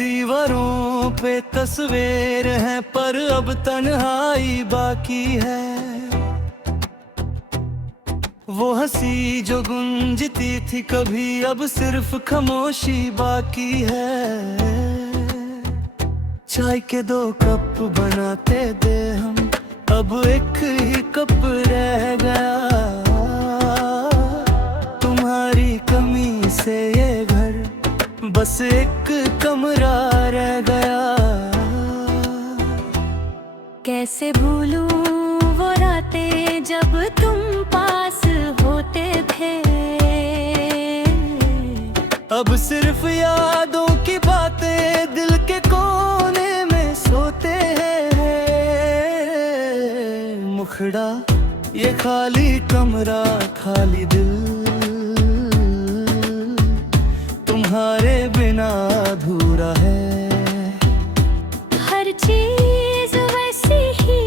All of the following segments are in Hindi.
दीवारों पे तस्वीर है पर अब तन्हाई बाकी है। वो हंसी जो गुंजती थी कभी अब सिर्फ खामोशी बाकी है। चाय के 2 कप बनाते दे हम, अब एक ही कप रह गया। तुम्हारी कमी से ये घर बस एक कमरा रह गया। कैसे भूलूं वो रातें जब तुम पास होते थे। अब सिर्फ यादों की बातें दिल के कोने में सोते हैं। मुखड़ा ये खाली कमरा खाली दिल, तुम्हारे बिना अधूरा है। हर चीज वैसी ही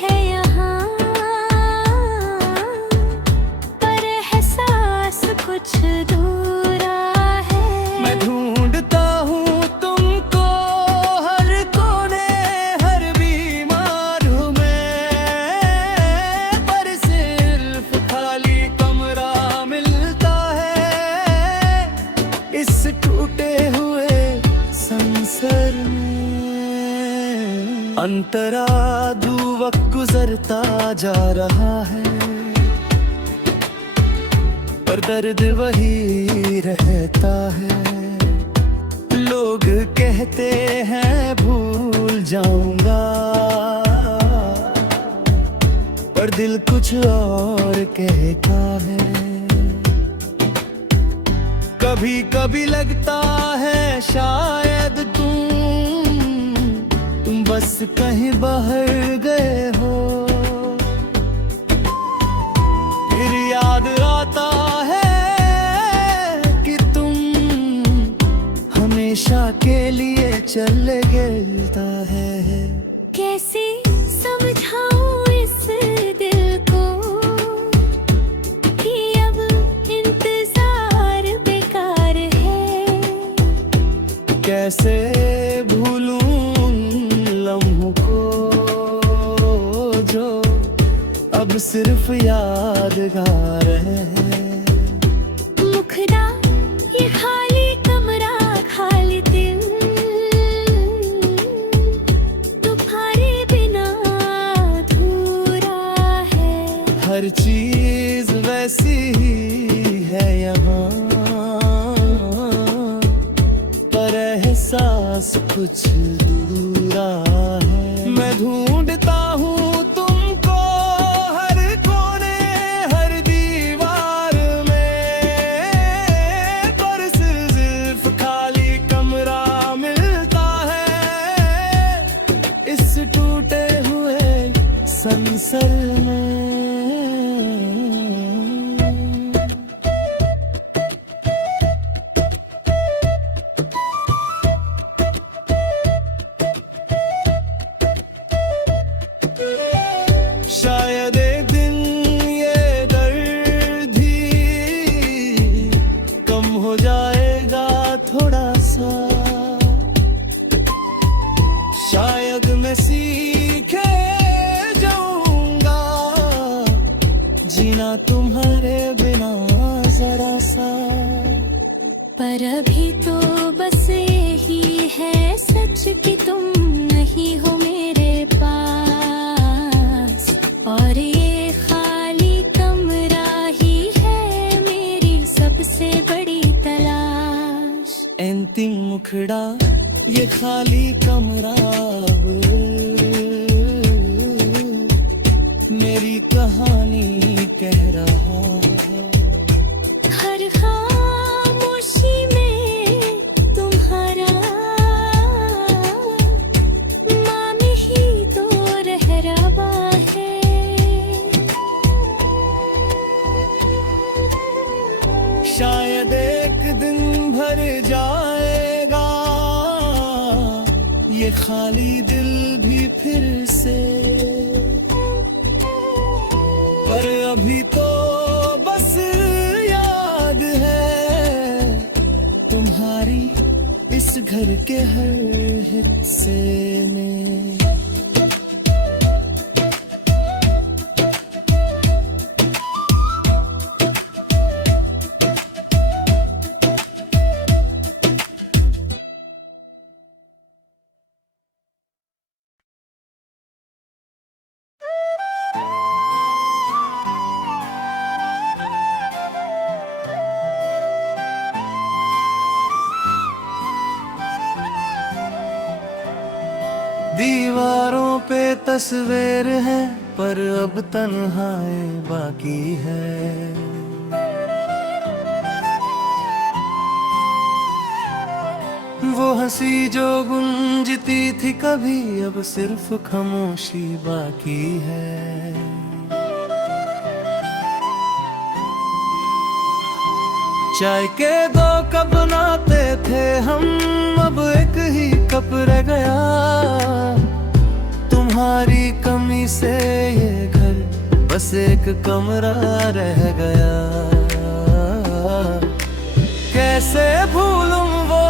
है यहाँ, पर एहसास कुछ दूरा है। मैं ढूंढता हूँ तुमको हर कोने हर बीमारू में, पर सिर्फ खाली कमरा मिलता है इस टूटे हुए संसार में। अंतरा वक्त गुजरता जा रहा है, पर दर्द वही रहता है। लोग कहते हैं भूल जाऊंगा, पर दिल कुछ और कहता है। कभी कभी लगता है शायद तुम बस कहीं बाहर गए हो। फिर याद आता है कि तुम हमेशा के लिए चले गए है। कैसे समझाऊं इस दिल को कि अब इंतजार बेकार है। कैसे भूलूं उन लम्हों को जो अब सिर्फ यादगार है। मुखड़ा ये खाली कमरा खाली दिल, तुम्हारे बिना अधूरा है। हर चीज वैसी ही है यहाँ, पर एहसास कुछ दूरा है। मैं ढूंढता हूँ तुमको हर कोने हर दीवार में, पर सिर्फ खाली कमरा मिलता है इस टूटे हुए संसार में। शायद एक दिन ये दर्द ही कम हो जाएगा थोड़ा सा। शायद मैं सीखे जाऊंगा जीना तुम्हारे बिना जरा सा। पर अभी तो बस यही है सच कि तुम नहीं हो मेरे पास, और ये खाली कमरा ही है मेरी सबसे बड़ी तलाश। अंतिम मुखड़ा ये खाली कमरा मेरी कहानी कह रहा है। हर खामोशी में तुम्हारा नाम ही तो रहरवा है। शायद एक दिन भर जाएगा ये खाली दिल भी फिर से, पर अभी तो बस याद है तुम्हारी इस घर शहर के हर हिस्से में। दीवारों पे तस्वीर है पर अब तन्हाई बाकी है। वो हंसी जो गूंजती थी कभी अब सिर्फ खामोशी बाकी है। चाय के दो कप बनाते थे हम अब एक ही कप रह गया। तुम्हारी कमी से ये घर बस एक कमरा रह गया। कैसे भूलूं वो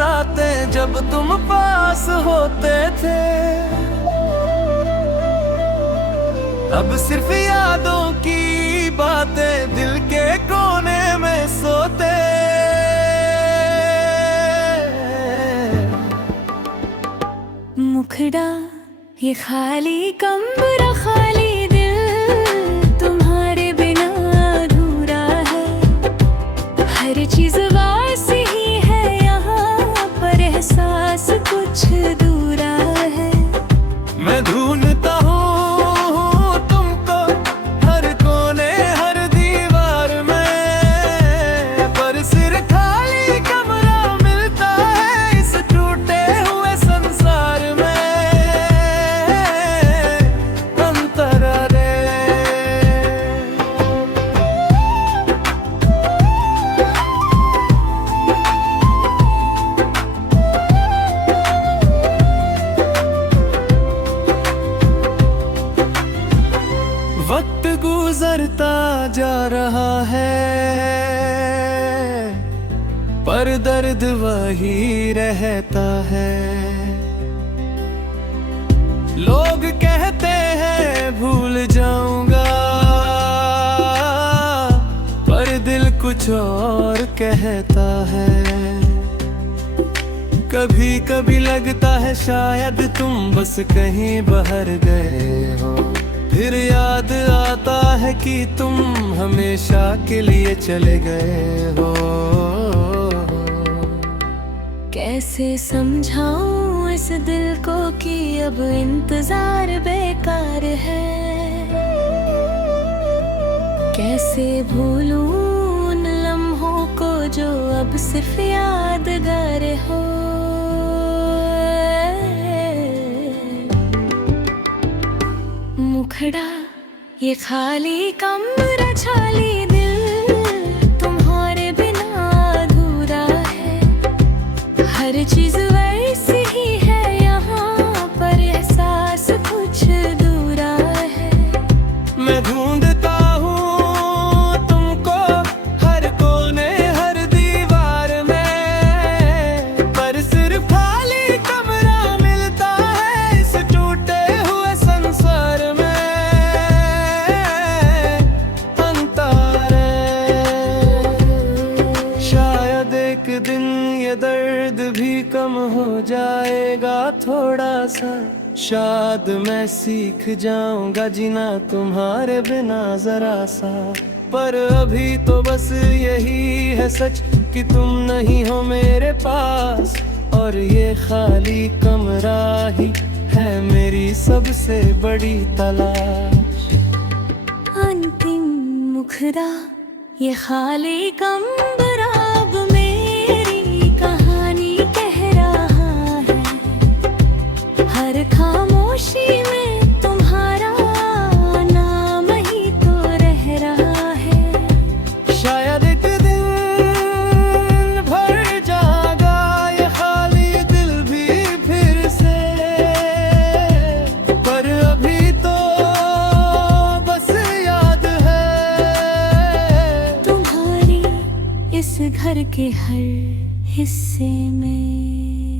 रातें जब तुम पास होते थे। अब सिर्फ यादों की बातें दिल के कोने में सोते। मुखड़ा ये खाली कमरा खाली दिल तुम्हारे बिना अधूरा है। हर चीज वासी ही है यहाँ पर एहसास कुछ दूरा है। मैं ढूंढता हूँ तुमको हर कोने हर दीवार में, पर सिर्फ खाली कमरा मिलता है इस टूटे हुए संसार में। वक्त गुजरता जा रहा है पर दर्द वही रहता है। लोग कहते हैं भूल जाऊंगा पर दिल कुछ और कहता है। कभी कभी लगता है शायद तुम बस कहीं बाहर गए हो, फिर याद आता है कि तुम हमेशा के लिए चले गए हो। कैसे समझाऊं इस दिल को कि अब इंतजार बेकार है। कैसे भूलूं उन लम्हों को जो अब सिर्फ यादगार हो। मुखड़ा ये खाली कमरा खाली दिल तुम्हारे बिना अधूरा है। हर चीज वैसी ही है यहाँ पर एहसास कुछ दूरा है। मैं ढूंढता हूँ तुमको हर कोने हर दीवार में, पर सिर्फ खाली कमरा मिलता है इस टूटे हुए संसार में। शायद एक दिन ये दर्द भी कम हो जाएगा थोड़ा सा। शायद मैं सीख जाऊंगा जीना तुम्हारे बिना जरा सा। पर अभी तो बस यही है सच कि तुम नहीं हो मेरे पास, और ये खाली कमरा ही है मेरी सबसे बड़ी तलाश। अंतिम मुखड़ा ये खाली कमरा अब मेरी कहानी कह रहा है। हर खामोशी में तुम्हारा नाम ही तो रह रहा है। शायद एक दिन भर जाएगा ये खाली दिल भी फिर से, पर अभी तो बस याद है तुम्हारी इस घर के हर हिस्से में।